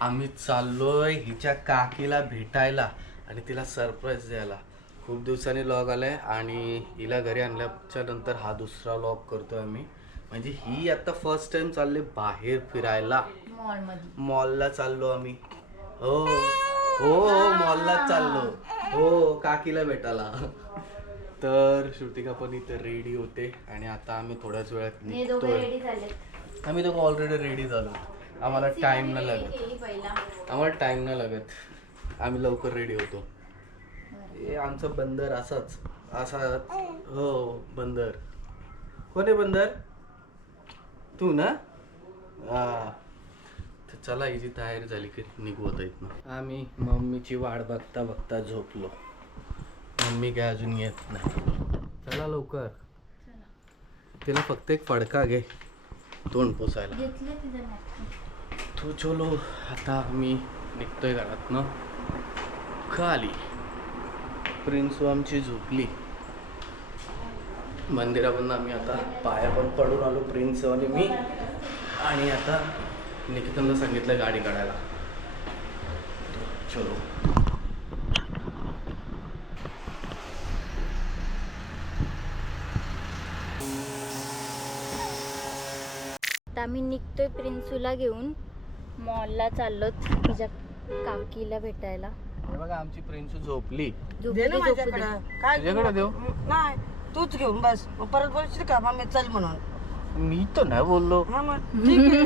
आम्ही चाललोय हिच्या काकीला भेटायला आणि तिला सरप्राईज द्यायला. खूप दिवसांनी लॉग आलाय आणि हिला घरी आणल्याच्या नंतर हा दुसरा लॉग करतोय आम्ही. म्हणजे ही आता फर्स्ट टाइम चालले बाहेर फिरायला. मॉलला चाललो आम्ही. हो हो मॉलला चाललो. हो काकीला भेटायला. तर श्रुतिका पण इथे रेडी होते आणि आता आम्ही थोड्याच वेळात निघतोय. आम्ही दोघं ऑलरेडी रेडी झालो. आम्हाला टाइम नाही लागत. आम्ही लवकर रेडी होतो. हे आमचं बंदर असा हो बंदर. कोण आहे बंदर? तू ना? चला हिची तयारी झाली की निघू होता इथनं. आम्ही मम्मीची वाट बघता बघता झोपलो. मम्मी काय अजून येत नाही. चला लवकर. तिला फक्त एक फडका घे तोंड पुसायला. तो चलो आता मी निघतोय घरातनं खाली. प्रिन्सू आमची झोपली. मंदिरामधून आम्ही आता पाया पण पडून आलो प्रिन्स आणि मी. आणि आता निकितांना सांगितलं गाडी काढायला. चलो आम्ही निघतोय प्रिन्सूला घेऊन. मॉलला चाललो तिच्या काकीला भेटायला. हे बघा आमची प्रिन्सू झोपली. तुझ्याकडे देऊ नाही तूच घेऊन बस. परत बोलशील का मम्मी चल म्हणून? मी तर नाही बोललो. हा मग ठीक आहे.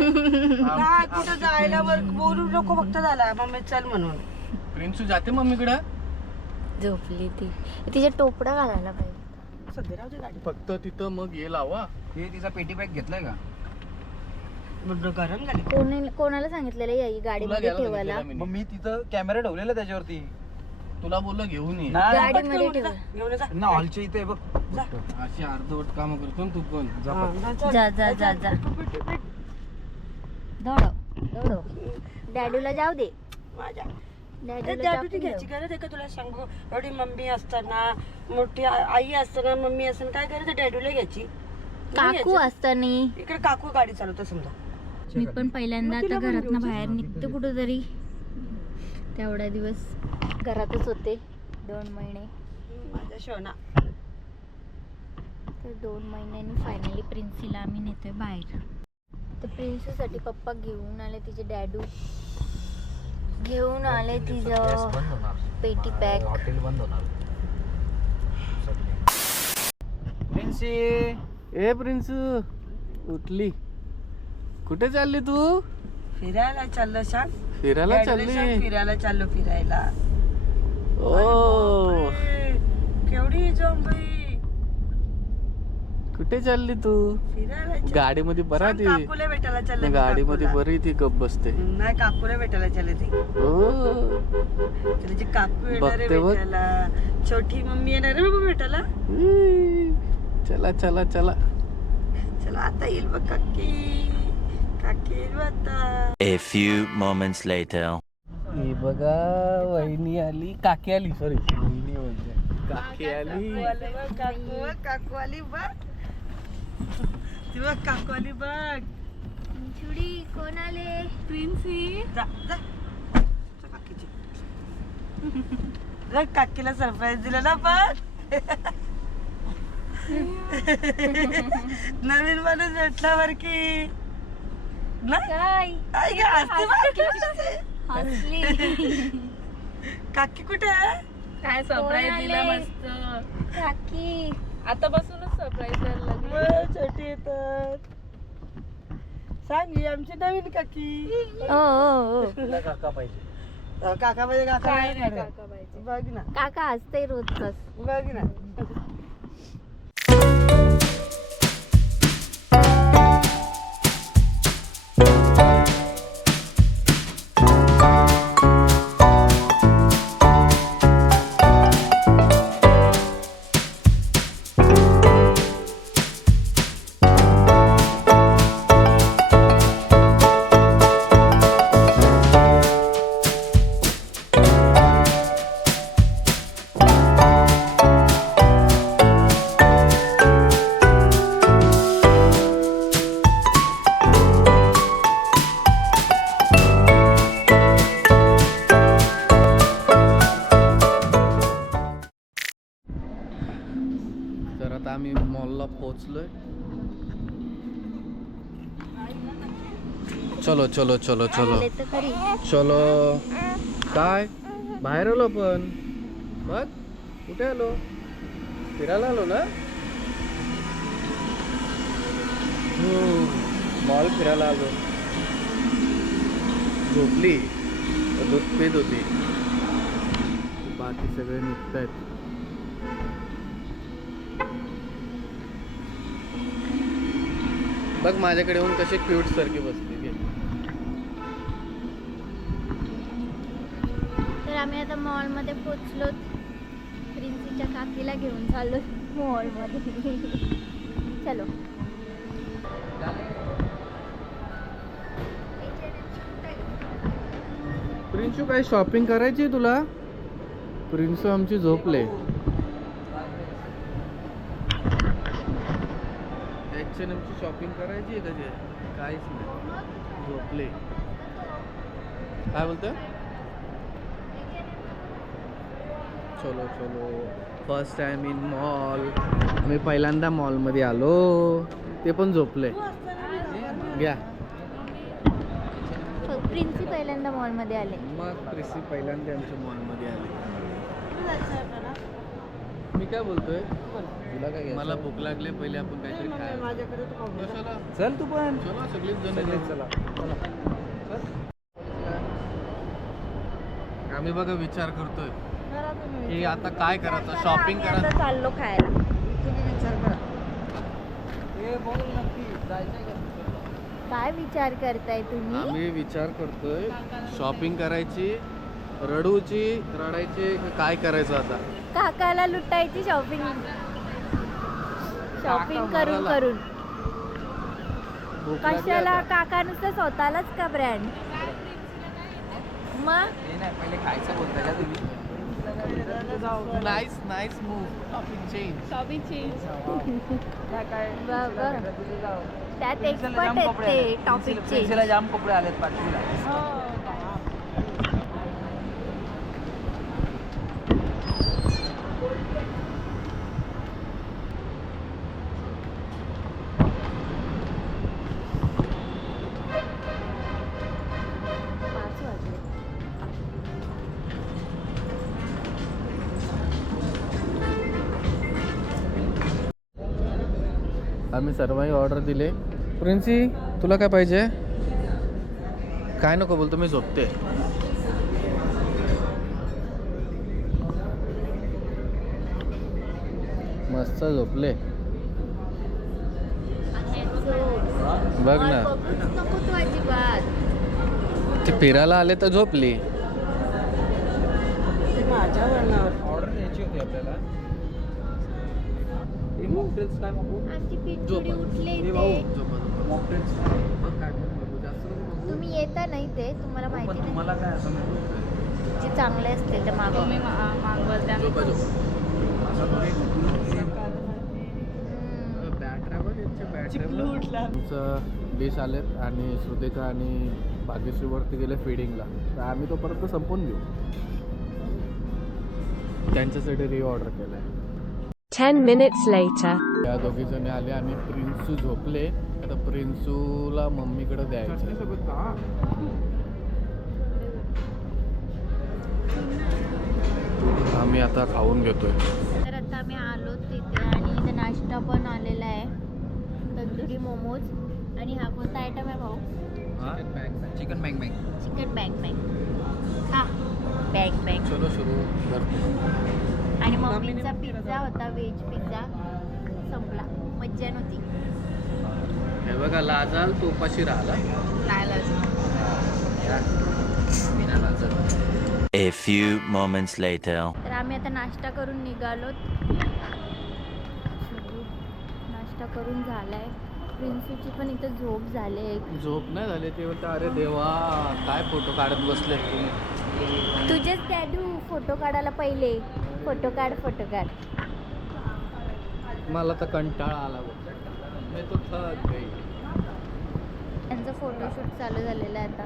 नाही कुठं जायला वर बोलू नको फक्त झाला मम्मी चल म्हणून. प्रिन्सू जाते मम्मीकडे. झोपली ती. तिच्या टोपडा घालायला पाहिजे. सध्या राहू दे गाडी. फक्त तिथं मग ये लावा. हे तिचा पेटी बॅग घेतलाय का? गरम झाली. कोणाला सांगितलेलं या गाडीमध्ये ठेवायला? मग मी तिथं कॅमेरा ठेवलेला त्याच्यावरती. तुला बोललो घेऊन ये. गाडीमध्ये ठेवा. घेऊन जा ना हॉलच्या इथे बघ. अशी अर्धवट काम करतो ना तू पण. जा जा जा जा. दौडव डॅडूला जाऊ दे. माझ्या डॅडूला डॅडूची घ्यायची गरज आहे का तुला सांगू? एवढी मम्मी असताना मोठी आई असताना मम्मी असताना काय गरज आहे डॅडूला घ्यायची? काकू असताना. इकडे काकू गाडी चालवतो समजा. मी पण पहिल्यांदा आता घरातनं बाहेर निघते कुठेतरी. तेवढा दिवस घरातच होते 2 महिने. माझ्या शोना. तर 2 महिन्यांनी फायनली प्रिन्सीला आम्ही नेतोय बाहेर. तर प्रिन्सीसाठी पप्पा घेऊन आले. तिचे डॅडू घेऊन आले तिचं पेटी पॅक. हॉटेल बंद होणार. प्रिन्सी ए प्रिन्सू उठली. कुठे चालली तू? फिरायला चाललो सांग. फिरायला चालली. फिरायला चाललो फिरायला. ओ केवढी जॉम्बाई. कुठे चालली तू? फिरायला गाडीमध्ये बरा ती. काकूला भेटायला चालले. गाडीमध्ये बरी ती गप बसते. नाही काकूला भेटायला चालले ती. हो तुझी काकू येणार आहे बघते बघ. भेटायला. छोटी मम्मी येणार आहे बाबा भेटायला. चला चला चला. चला आता येईल बघ काकी. काकी येईल बघ आता. A few moments later. ही बघा वहिनी आली. काकी आली. सॉरी वहिनी बोलते. काकी आली. काकू काकू आली बघ. ती बघ काकू आली बघ. छुडी कोण आले? प्रिन्सी. जा जा जा काकीची. बघ, काकीला सरप्राईज दिलं ना पण. नवीन माणूस भेटल्यावर की काय आई गं, हसते बघ. हसली. काकी कुठे आहे? काय सरप्राईज दिला मस्त. काकी आतापासूनच सरप्राईज द्यायला लागली. बघ, छोटी येतात. सांग ही आमची नवीन काकी. ओ तुला काका पाहिजे. काका म्हणजे काका काय नाही नाही काढत. काका पाहिजे. बघ ना काका हसते रोजच. बघ ना. पोचलोय. चलो चलो चलो चलो आले तर खरी. चलो. काय बाहेर आलो पण बघ कुठे आलो, फिरायला आलो ना. मॉल फिरायला आलो. झोपली दूध पीत होती. बाकी सगळे निघतायत. बघ माझ्याकडे येऊन कशी क्यूट सारखी बसते. घे. तर आम्ही आता मॉलमध्ये पोचलो. प्रिन्सीच्या काकीला घेऊन चाललो मॉलमध्ये. चलो. प्रिन्सू काय शॉपिंग करायची तुला? प्रिन्सू आमची झोपले. H&Mची शॉपिंग करायची आहे कधी? काहीच नाही, झोपले. काय बोलतोय? चलो चलो. First time in mall. मी पहिल्यांदा मॉलमध्ये आलो. ते पण झोपले. घ्या. प्रिन्सी पहिल्यांदा मॉलमध्ये आले. मग प्रिन्सी पहिल्यांदा आमच्या मॉलमध्ये आले. मी काय बोलतोय, तुला काय मला भूक लागले. पहिले आपण काहीतरी खायला. माझ्याकडे तो खाऊ. चला चल तू पण. चला सगळीच जण चला. आम्ही बघा विचार करतोय करा तुम्ही. की आता काय करायचं. शॉपिंग आम्ही आता करा. चाललो खायला. तुम्ही विचार करा. ए बोल नक्की जायचंय का? काय विचार करताय तुम्ही? आम्ही विचार करतोय शॉपिंग करायची, रडूची, रडायची, काय करायचं आता. काकाला लुटायची शॉपिंग. शॉपिंग काका करून मारायला. करून भूक लागली कशाला. आता. काका नुसतं स्वतःलाच का ब्रँड. मग हे नाही पहिले खायचं बोलताय का तुम्ही? Nice nice move. Shopping change. Shopping change. बघ त्यात एक्सपर्ट आहेत ते टॉपिकचे. प्रिन्सीला जाम कपडे आलेत पाठवीला. आम्ही सर्वही ऑर्डर दिले. प्रिन्सी तुला काय पाहिजे? काय नको बोलतो, मी झोपते. मस्त झोपले. बघ ना, नको तू अजिबात. ते फिरायला आले तर झोपली. ते माझ्या वळणावर. ऑर्डर द्यायची होती आपल्याला. हे मॉकटेल्स काय मागू? आमची पिंचुडी उठले हे इथे. भाऊ मॉकटेल्स तुम्ही येता नाही ते तुम्हाला माहिती पण नाही. तुम्हाला काय असं नाही बोलतोय. जे चांगले असते ते मागव. तुम्ही मागवल त्या झोपा झोपा. चिपलू उठला. आमचं डिश आलेत आणि श्रुतिका आणि भाग्यश्रीवरती गेले फिडिंगला. तर आम्ही तो परत संपवून घेऊ. त्यांच्यासाठी रिऑर्डर केलं आहे. 10 minutes later. या दोघी जणी आले आणि प्रिन्सू झोपले. आता प्रिन्सूला मम्मीकडे द्यायचं. आम्ही आता खाऊन घेतोय. तर आता आम्ही आलो तिथे आणि इथे नाश्ता पण आलेला आहे. तंदुरी मोमोज. आणि हा कोणता आयटम आहे भाऊ? Chicken bang bang. Chicken bang bang. हा बँग बँग. चलो सुरू करतो. आणि मम्मीचा पिझ्झा होता, व्हेज पिझ्झा. संपला. मज्जा नव्हती. हे बघा लाजाल तो उपाशी राहिला. A few moments later. तर आम्ही आता नाश्ता करून निघालो. नाश्ता करून झालाय. प्रिन्सूची पण इथं झोप झाले. झोप नाही झाली. ते बोलता अरे देवा काय फोटो काढत बसले तुम्ही. तुझेच डॅडू फोटो काढायला पहिले. फोटो काढ फोटो काढ. मला तर कंटाळा आला बघ. मी तो थक गई. त्यांचं फोटोशूट चालू झालेलं आहे आता.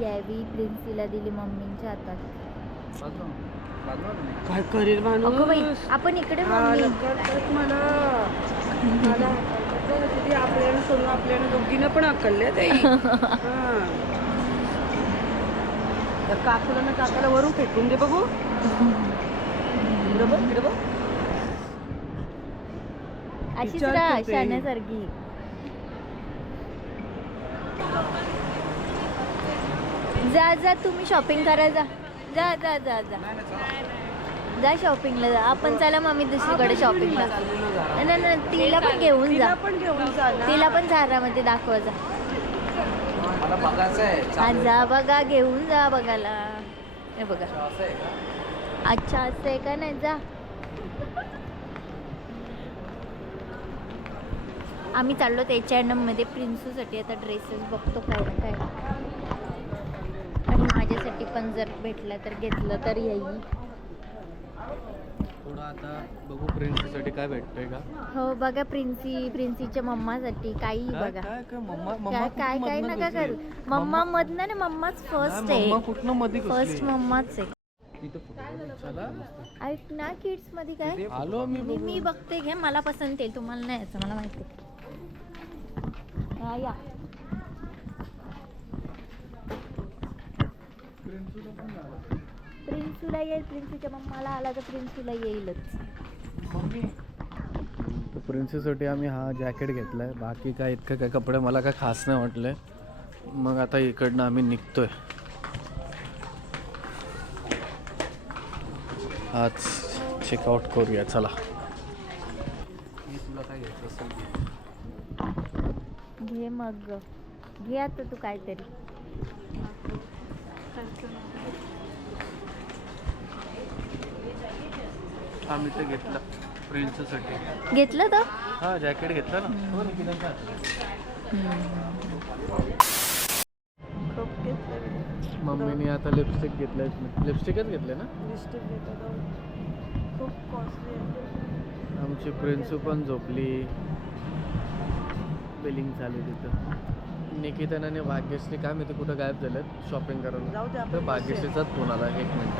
यावी प्रिन्सीला दिली मम्मींच्या हातात. काय करील अगं बाई माणूस. आपण इकडे हा, मम्मी. लवकर कर मला. मला दीदी आपल्याला सोनू आपल्याला दोघीनं पण अकलले ते काकूला ना काकाला वरून फेकून दे बघू इकडं बघ इकडं बघ अशीच विचार राहा करते. शाण्यासारखी. जा जा तुम्ही शॉपिंग करा जा जा जा जा जा जा शॉपिंगला जा. आपण चला मम्मी दुसरीकडे शॉपिंगला. नाही नाही तिला पण घेऊन जा. तिला पण घेऊन जा ना. तिला पण झारामध्ये दाखवा जा. मला बघायचं आहे हा जा बघा घेऊन जा बघायला. हे बघा असं आहे का? अच्छा असं आहे का नाही जा. आम्ही चाललो H&M मध्ये प्रिन्सूसाठी आता ड्रेसेस बघतो काय काय आणि माझ्यासाठी पण जर भेटला तर घेतलं तर येईल. थोडं आता बघू प्रिन्ससाठी काय भेटतंय का. हो बघा प्रिन्सीच्या मम्मासाठी काही बघा. काय काय मम्मा काय काय काय नका करू. मम्मा मधनं नाही मम्माच फर्स्ट आहे. मम्मा कुठनं मध्ये फर्स्ट मम्माच आहे. चला ऐक ना किड्स मध्ये काय आलो मी बघते घे मला पसंत आहे तुम्हाला नाही यायचं मला माहिती आहे. हा, या प्रिन्सूला येईल. प्रिन्सूच्या मम्माला आला तर प्रिन्सूला येईलच. प्रिन्सेससाठी आम्ही हा जॅकेट घेतलाय. बाकी काय इतकं काय कपडे मला काय खास नाही वाटले. मग आता इकडनं आम्ही निघतोय. आज चेकआउट करूया चला. तुला काय घ्यायचं असेल घे मग घे आता तू काहीतरी. आम्ही ते घेतलं प्रिन्ससाठी. घेतलं तर हा जॅकेट घेतलं ना. मम्मीने आता लिपस्टिक घेतलंय. लिपस्टिकच घेतले ना. खूप कॉस्टली आमची प्रिन्सू पण झोपली. बिलिंग झाली तिथं. निकिता आणि भाग्यश्री काय माहिती कुठं गायब झालेत शॉपिंग जाऊ दे, करायला. आपण तर भाग्यश्रीचाच फोन आला. 1 मिनिट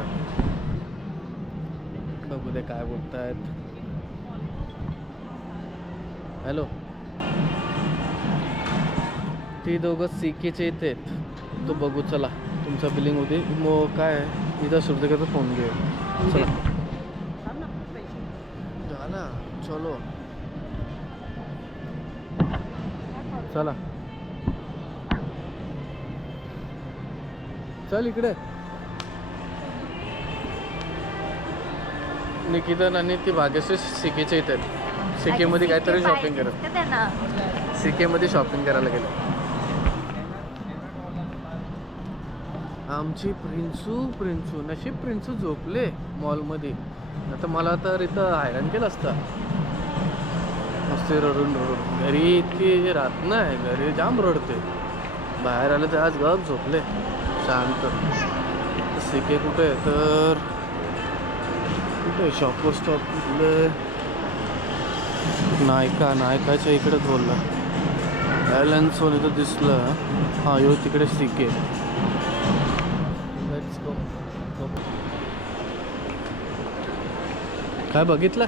बघू दे काय बोलतायत. हॅलो ती दोघं सीकेचे इथे आहेत. तो बघू चला तुमचं बिलिंग होते मग काय इथं श्रुतिकाचा फोन घेऊ. चला झाला चलो चला चल इकडे. निकिता आणि ती भाग्यश्री सिकेच्या इथे आहेत. सिकेमध्ये काहीतरी शॉपिंग करत. त्यांना सिकेमध्ये शॉपिंग करायला गेलं. आमची प्रिन्सू नशीब प्रिन्सू झोपले मॉलमध्ये. आता मला तर इथं हैराण केलं असतं. मस्ती रडून घरी इतकी राहत नाही. घरी जाम रडते. बाहेर आलं तर आज गप झोपले शांत. सिके कुठे आहे तर कुठे शॉपवर स्टॉप कुठले नायकाच्या इकडेच बोलला. ॲलन्स वन इथं दिसलं. हां यो तिकडे सिके. Let's go. काय बघितलं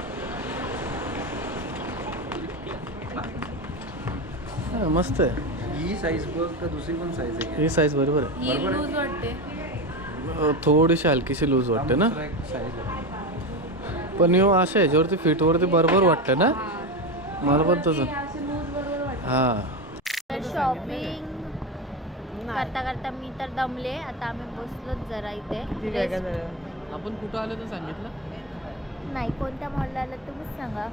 मस्त आहे. ही साईज बघ का दुसरी पण साईज आहे? ही साईज बरोबर आहे. ही लूज वाटते. थोडीशी हलकीशी लूज वाटते ना. साईज पण ह्यो अशा ह्याच्यावरती फिटवरती बरोबर वाटतं ना. मला पण तसं हां. शॉपिंग करता करता मी तर दमले. आता आम्ही बसलोच जरा इथे. आपण कुठं आलं तर सांगितलं नाही कोणत्या मॉलला आलं तुम्हीच सांगा.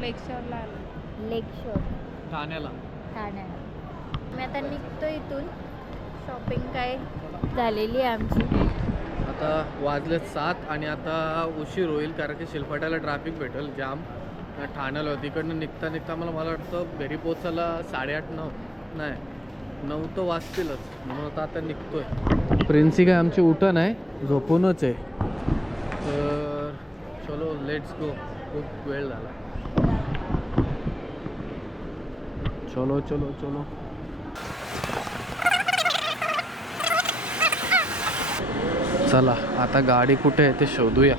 लेक्चरला आलो. लेक शोर ठाण्याला. ठाण्याला. मी आता निघतो इथून. शॉपिंग काय झालेली आहे आमची. आता वाजलेत 7 आणि आता उशीर होईल कारण की शिलफाट्याला ट्रॅफिक भेटेल जाम. ठाण्याला तिकडनं निघता मला वाटतं घरी पोचायला 8:30-9 नाही 9 तर वाजतीलच. म्हणून आता निघतोय. प्रिन्सी काय आमची उठण आहे झोपूनच आहे. तर चलो लेट्स गो. खूप वेळ झाला. चलो चलो चलो. चला आता गाडी कुठे आहे ते शोधूया.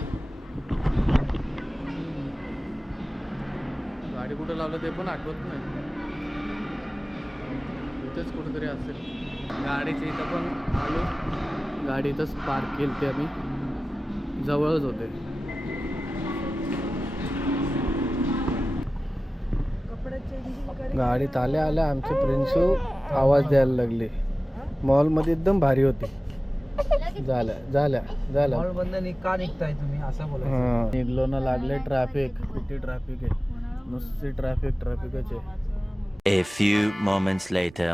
ते पण आठवत नाही. इथेच कुठेतरी असेल. गाडीच्या इथं पण आलो, गाडी इथंच पार्क केली ते आम्ही, जवळच होते. गाडीत आल्या आल्या आमचे प्रिन्सू आवाज द्यायला लागले. मॉलमध्ये एकदम भारी होती. झाल्या मॉल बंद का निघताय तुम्ही असं बोलायचं. हां, निघलो ना, लागले ट्रॅफिक. किती ट्रॅफिक आहे, नुसती ट्रॅफिकच आहे. A few moments later.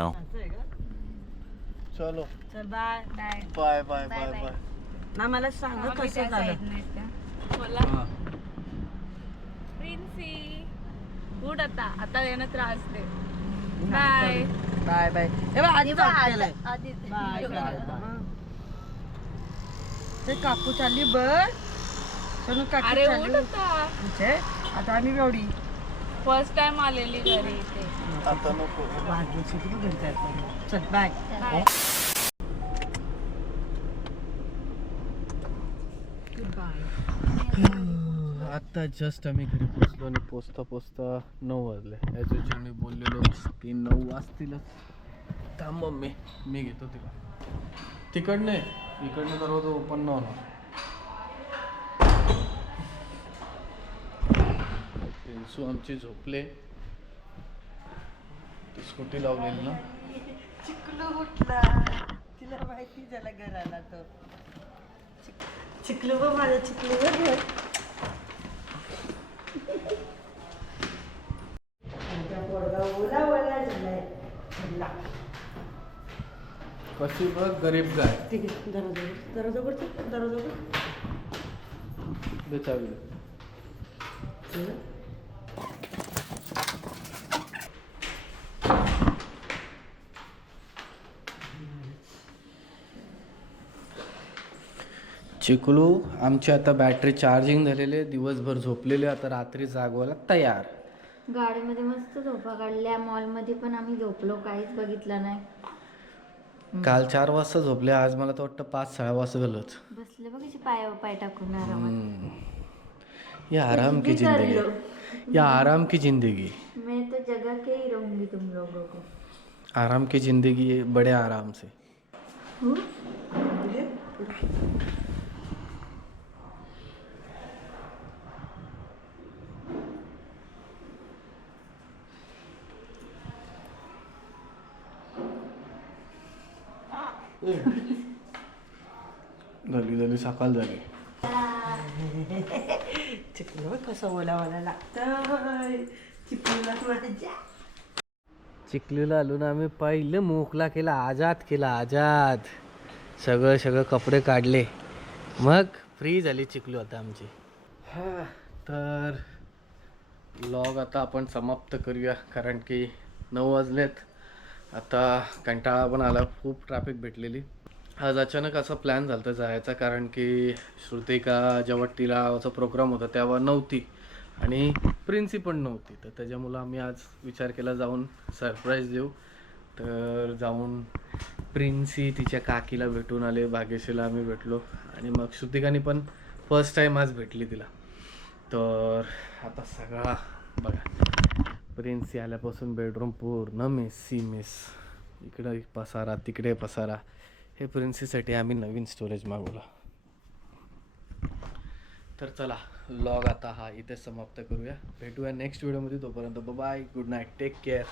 चलो चल bye bye bye bye bye bye. ना मला सांग कसं झालं. मला प्रिन्सी उठ आता यानं त्रास दे. Bye bye bye. हे बघ आधी केलंय. आधी बाय बाय. ते काकू चालली बघ. सोनू काकू अरे उठ चालली. आता. आता आम्ही एवढी फर्स्ट टाइम आलेली घरी इथे. आता नको. चल बाय. आता जस्ट आम्ही घरी पोचलो आणि पोचता 9 वाजले. ॲज मी बोललेलो की 9 वाजतीलच. थांब मम्मी, मी घेतो तिला. तिकडनं दरवाजा ओपन न होणार. प्रिन्सू आमची झोपले. ती स्कूटी लावलेली ना. चिकलू उठला, तिला माहिती झालं घराला तो. चिकलू बघ माझा, चिकलू बघ. कशी बघ गरीब गाय. दरवाजा दे चावी. चिकलू आमची आता बॅटरी चार्जिंग झालेले, दिवसभर झोपलेले, आता रात्री जागवायला तयार. गाडीमध्ये मस्त झोपा काढल्या. मॉलमध्ये पण आम्ही झोपलो, काहीच बघितलं नाही. काल 4 वाजता झोपले, आज मला तर वाटतं 5-6 वाजता झालंच. बसले बघ कशी पाय टाकून आरामात. ये आराम की जिंदगी, ये आराम की जिंदगी. मैं तो जगह के ही रहूंगी तुम लोगों को. आराम की जिंदगी है, बड़े आराम से. झाली सकाळ झाली. चिकलू कसं ओलावाला लागतं. चिकलूला माझ्या चिखलीला आलो ना आम्ही. पहिलं मोकला केला, आजाद. सगळं कपडे काढले, मग फ्री झाली चिखलू आता आमची. हा, तर व्लॉग आता आपण समाप्त करूया, कारण की 9 वाजलेत. आता कंटाळा पण आला, खूप ट्रॅफिक भेटलेली. आज अचानक असा प्लॅन झाला होता जायचा, कारण की श्रुतिका जेव्हा तिलाचा प्रोग्राम होता तेव्हा नव्हती आणि प्रिन्सी पण नव्हती. तर त्याच्यामुळं आम्ही आज विचार केला जाऊन सरप्राईज देऊ. तर जाऊन प्रिन्सी तिच्या काकीला भेटून आले, भाग्यश्रीला आम्ही भेटलो आणि मग श्रुतिकाने पण फर्स्ट टाईम आज भेटली तिला. तर आता सगळा बघा, प्रिन्सी आल्यापासून बेडरूम पूर्ण मेस. इकडे पसारा, तिकडे पसारा. हे प्रिन्सीसाठी आम्ही नवीन स्टोरेज मागवला. तर चला, व्लॉग आता हा इथे समाप्त करूया. भेटूया नेक्स्ट व्हिडिओमध्ये. तोपर्यंत bye, good night, take care.